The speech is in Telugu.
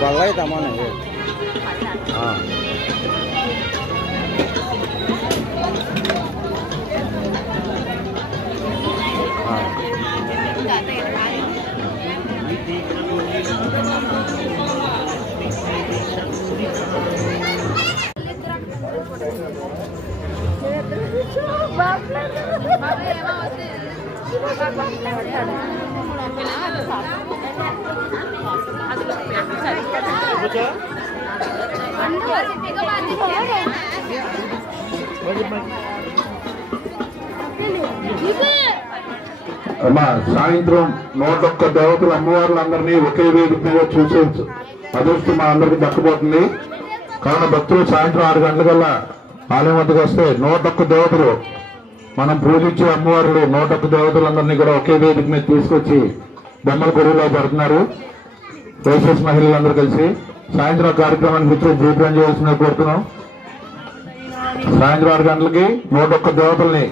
Balai taman ya. అమ్మా సాయంత్రం 101 దేవతలు అమ్మవార్లందరినీ ఒకే వేదిక మీద చూసే అదృష్టం మా అందరికి దక్కబోతుంది. కావున భక్తులు సాయంత్రం 6 గంటలకల్లా ఆలయం వద్దకు వస్తే 101 దేవతలు మనం పూజించే అమ్మవారులు 101 దేవతలందరినీ కూడా ఒకే వేదిక మీద తీసుకొచ్చి బొమ్మల కొలువులో పడుతున్నారు. వైఎస్ఎస్ మహిళలందరూ కలిసి సాయంత్రం కార్యక్రమానికి మిత్రులు దీపం చేయవలసిన కోరుతున్నాం. సాయంత్రం 6 గంటలకి 101 దేవతల్ని